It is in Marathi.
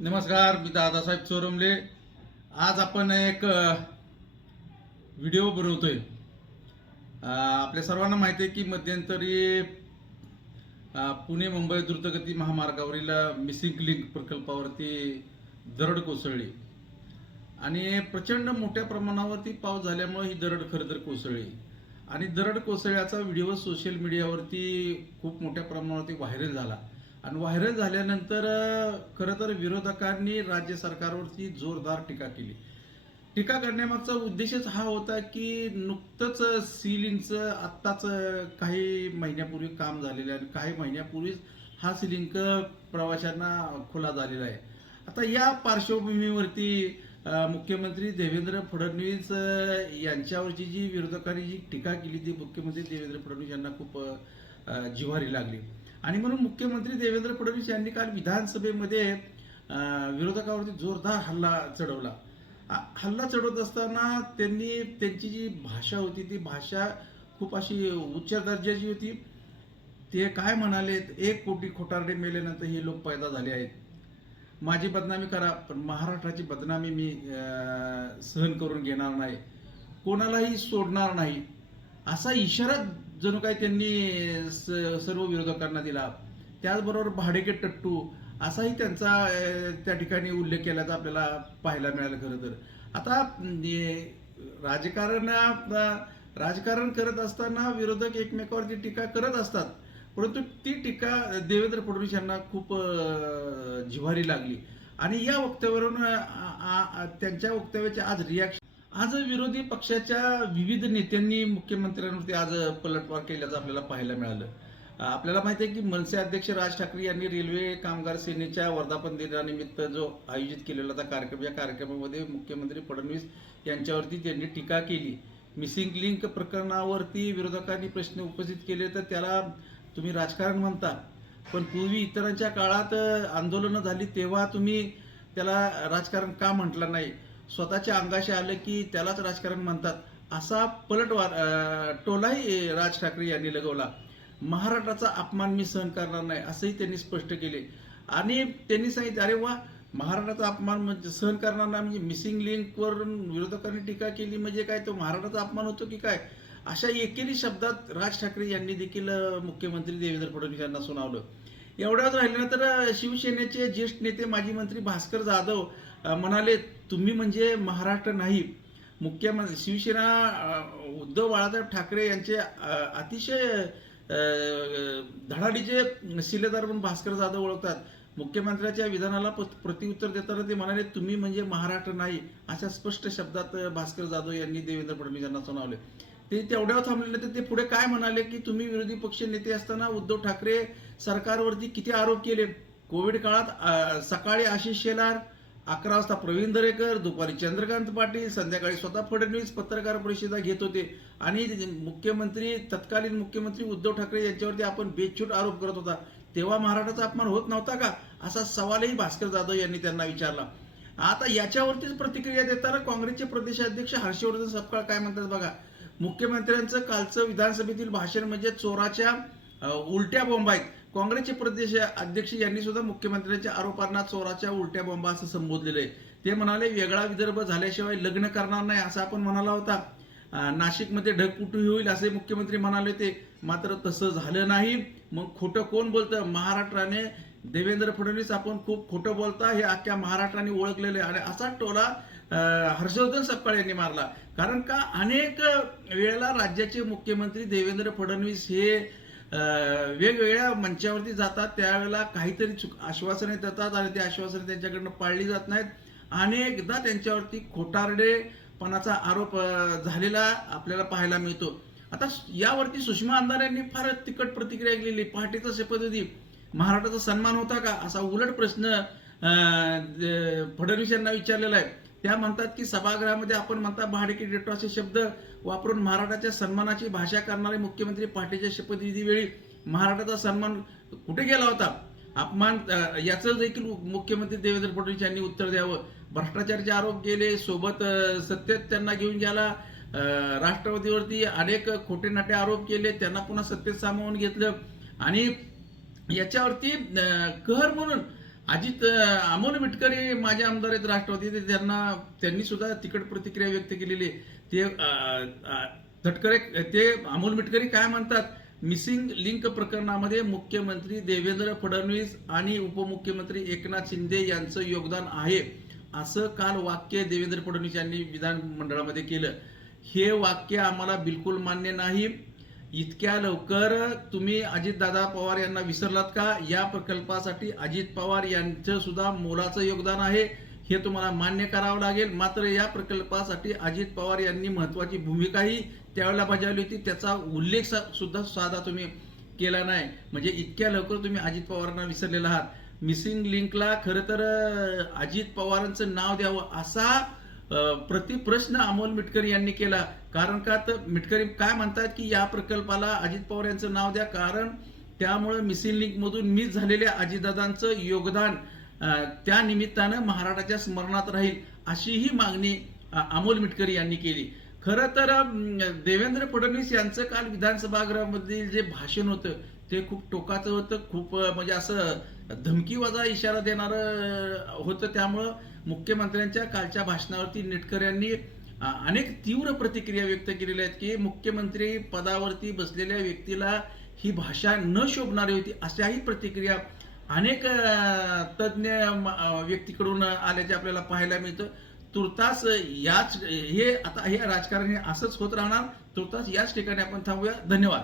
नमस्कार, मी दादासाहेब चोरमले. आज आपण एक व्हिडिओ बनवतोय. आपल्या सर्वांना माहिती आहे की मध्यंतरी पुणे मुंबई द्रुतगती महामार्गावरील मिसिंग लिंक प्रकल्पावरती दरड कोसळली आणि प्रचंड मोठ्या प्रमाणावरती पाऊस झाल्यामुळे ही दरड खरं तर कोसळली आणि दरड कोसळल्याचा व्हिडिओ सोशल मीडियावरती खूप मोठ्या प्रमाणावरती व्हायरल झाला आणि व्हायरल झाल्यानंतर खरं तर विरोधकांनी राज्य सरकारवरती जोरदार टीका केली. टीका करण्यामागचा उद्देशच हा होता की नुकतंच सी लिंकचं आत्ताच काही महिन्यापूर्वी काम झालेलं आहे आणि काही महिन्यापूर्वीच हा सी लिंक प्रवाशांना खुला झालेला आहे. आता या पार्श्वभूमीवरती मुख्यमंत्री देवेंद्र फडणवीस यांच्यावरची जी विरोधकांनी जी टीका केली ती मुख्यमंत्री देवेंद्र फडणवीस यांना खूप जिव्हारी लागली आणि म्हणून मुख्यमंत्री देवेंद्र फडणवीस यांनी काल विधानसभेमध्ये विरोधकावरती जोरदार हल्ला चढवला. हल्ला चढवत असताना त्यांनी त्यांची जी भाषा होती ती भाषा खूप अशी उच्च दर्जाची होती. ते काय म्हणाले, 1 कोटी खोटारडे मेल्यानंतर हे लोक पैदा झाले आहेत. माझी बदनामी करा पण महाराष्ट्राची बदनामी मी सहन करून घेणार नाही, कोणालाही सोडणार नाही, असा इशारा जणू काय त्यांनी सर्व विरोधकांना दिला. त्याचबरोबर भाडेके टट्टू असाही त्यांचा त्या ठिकाणी उल्लेख केल्याचा आपल्याला पाहायला मिळालं. खरं तर आता राजकारण करत असताना विरोधक एकमेकावरती टीका करत असतात, परंतु ती टीका देवेंद्र फडणवीस यांना खूप जिव्हारी लागली आणि या वक्तव्यावरून त्यांच्या वक्तव्याचे आज रिॲक्शन आज विरोधी पक्षाच्या विविध नेत्यांनी मुख्यमंत्र्यांवरती आज पलटवार केल्याचं आपल्याला पाहायला मिळालं. आपल्याला माहिती आहे की मनसे अध्यक्ष राज ठाकरे यांनी रेल्वे कामगार सेनेच्या वर्धापन दिनानिमित्त जो आयोजित केलेला होता कार्यक्रम, या कार्यक्रमामध्ये मुख्यमंत्री फडणवीस यांच्यावरती त्यांनी टीका केली. मिसिंग लिंक प्रकरणावरती विरोधकांनी प्रश्न उपस्थित केले तर त्याला तुम्ही राजकारण म्हणता, पण पूर्वी इतरांच्या काळात आंदोलनं झाली तेव्हा तुम्ही त्याला राजकारण का म्हटलं नाही, स्वतःच्या अंगाशी आलं की त्यालाच राजकारण म्हणतात, असा पलटवार टोलाही राज ठाकरे यांनी लगवला. महाराष्ट्राचा अपमान मी सहन करणार नाही असंही त्यांनी स्पष्ट केले आणि त्यांनी सांगितलं, अरे वा, महाराष्ट्राचा अपमान म्हणजे सहन करणार नाही म्हणजे मिसिंग लिंकवरून विरोधकांनी टीका केली म्हणजे काय, तो महाराष्ट्राचा अपमान होतो की काय, अशा एकेरी शब्दात राज ठाकरे यांनी देखील मुख्यमंत्री देवेंद्र फडणवीस यांना सुनावलं. एवढ्याच राहिल्यानंतर शिवसेनेचे ज्येष्ठ नेते माजी मंत्री भास्कर जाधव म्हणाले, तुम्ही म्हणजे महाराष्ट्र नाही. मुख्यमंत्री शिवसेना उद्धव बाळासाहेब ठाकरे यांचे अतिशय धडाडीचे शिलेदार म्हणून भास्कर जाधव ओळखतात. मुख्यमंत्र्यांच्या विधानाला प्रत्युत्तर देताना ते म्हणाले, तुम्ही म्हणजे महाराष्ट्र नाही, अशा स्पष्ट शब्दात भास्कर जाधव यांनी देवेंद्र फडणवीस यांना सुनावले. ते तेवढ्यावर थांबले तर ते पुढे काय म्हणाले की तुम्ही विरोधी पक्ष नेते असताना उद्धव ठाकरे सरकारवरती किती आरोप केले. कोविड काळात सकाळी आशिष शेलार, 11 वाजता प्रवीण दरेकर, दुपारी चंद्रकांत पाटील, संध्याकाळी स्वतः फडणवीस पत्रकार परिषदा घेत होते आणि तत्कालीन मुख्यमंत्री उद्धव ठाकरे यांच्यावरती आपण बेछूट आरोप करत होता, तेव्हा महाराष्ट्राचा अपमान होत नव्हता का, असा सवालही भास्कर जाधव यांनी त्यांना विचारला. आता याच्यावरतीच प्रतिक्रिया देताना काँग्रेसचे प्रदेशाध्यक्ष हर्षवर्धन सपकाळ काय म्हणतात बघा. मुख्यमंत्र्यांचं कालचं विधानसभेतील भाषण म्हणजे चोराच्या उलट्या बॉम्ब आहेत. काँग्रेसचे प्रदेश अध्यक्ष यांनी सुद्धा मुख्यमंत्र्यांच्या आरोपांना चोराच्या उलट्या बॉम्बा असं संबोधलेलं आहे. ते म्हणाले, वेगळा विदर्भ झाल्याशिवाय लग्न करणार नाही असं आपण म्हणाला होता, नाशिकमध्ये ढगफुटी होईल असे मुख्यमंत्री म्हणाले होते, मात्र तसं झालं नाही. मग खोटं कोण बोलतं, महाराष्ट्राने देवेंद्र फडणवीस आपण खूप खोटं बोलता हे अख्ख्या महाराष्ट्राने ओळखलेलं आहे आणि असा टोला हर्षवर्धन सपकाळ यांनी मारला. कारण का अनेक वेळेला राज्याचे मुख्यमंत्री देवेंद्र फडणवीस हे वेगवेगळ्या मंचावरती जातात, त्यावेळेला काहीतरी आश्वासने देतात आणि ते आश्वासने त्यांच्याकडनं पाळली जात नाहीत. अनेकदा त्यांच्यावरती खोटारडेपणाचा आरोप झालेला आपल्याला पाहायला मिळतो. आता यावरती सुषमा अंधारे यांनी फार तिखट प्रतिक्रिया केलेली. पहाटेचा शपथविधी महाराष्ट्राचा सन्मान होता का असा उलट प्रश्न फडणवीस यांना विचारलेला आहे. त्या म्हणतात की सभागृहामध्ये आपण म्हणता भाडेके टट्टू असे शब्द वापरून महाराष्ट्राच्या सन्मानाची भाषा करणारे मुख्यमंत्री पहाटेच्या शपथविधी वेळी महाराष्ट्राचा सन्मान कुठे गेला होता, अपमान, याचं देखील मुख्यमंत्री देवेंद्र फडणवीस यांनी उत्तर द्यावं. भ्रष्टाचाराचे आरोप केले, सोबत सत्तेत त्यांना घेऊन गेला, राष्ट्रवादीवरती अनेक खोटे नाटे आरोप केले, त्यांना पुन्हा सत्तेत सामावून घेतलं आणि याच्यावरती कहर म्हणून अमोल मिटकरी माझे आमदार आहेत राष्ट्रवादी, ते त्यांनी सुद्धा तिकट प्रतिक्रिया व्यक्त केलेली आहे. ते तटकरे ते अमोल मिटकरी काय म्हणतात, मिसिंग लिंक प्रकरणामध्ये मुख्यमंत्री देवेंद्र फडणवीस आणि उपमुख्यमंत्री एकनाथ शिंदे यांचं योगदान आहे, असं काल वाक्य देवेंद्र फडणवीस यांनी विधानमंडळामध्ये केलं. हे वाक्य आम्हाला बिलकुल मान्य नाही. इतक्या लवकर तुम्ही अजितदादा पवार यांना विसरलात का? या प्रकल्पासाठी अजित पवार यांचं सुद्धा मोलाचं योगदान आहे, हे तुम्हाला मान्य करावं लागेल. मात्र या प्रकल्पासाठी अजित पवार यांनी महत्वाची भूमिकाही त्यावेळेला बजावली होती, त्याचा उल्लेख सुद्धा साधा तुम्ही केला नाही. म्हणजे इतक्या लवकर तुम्ही अजित पवारांना विसरलेला आहात. मिसिंग लिंकला खरं तर अजित पवारांचं नाव द्यावं असा प्रतिप्रश्न अमोल मिटकरी यांनी केला. कारण का तर मिटकरी काय म्हणतात की या प्रकल्पाला अजित पवार यांचं नाव द्या, कारण त्यामुळे मिसिंग लिंक मधून मिस झालेल्या अजितदादांचं योगदान त्या निमित्तानं महाराष्ट्राच्या स्मरणात राहील, अशीही मागणी अमोल मिटकरी यांनी केली. खरं तर देवेंद्र फडणवीस यांचं काल विधानसभागृहामधील जे भाषण होतं ते खूप टोकाचं होतं, खूप म्हणजे असं धमकीवजा इशारा देणारं होतं. त्यामुळं मुख्यमंत्र्यांच्या कालच्या भाषणावरती निटकर यांनी अनेक तीव्र प्रतिक्रिया व्यक्त केलेल्या आहेत की मुख्यमंत्री पदावरती बसलेल्या व्यक्तीला ही भाषा न शोभणारी होती, अशाही प्रतिक्रिया अनेक तज्ज्ञ व्यक्तीकडून आल्याचे आपल्याला पाहायला मिळतं. तुर्तास हे राजकारण असंच होत राहणार. तुर्तास याच ठिकाणी आपण थांबूया. धन्यवाद.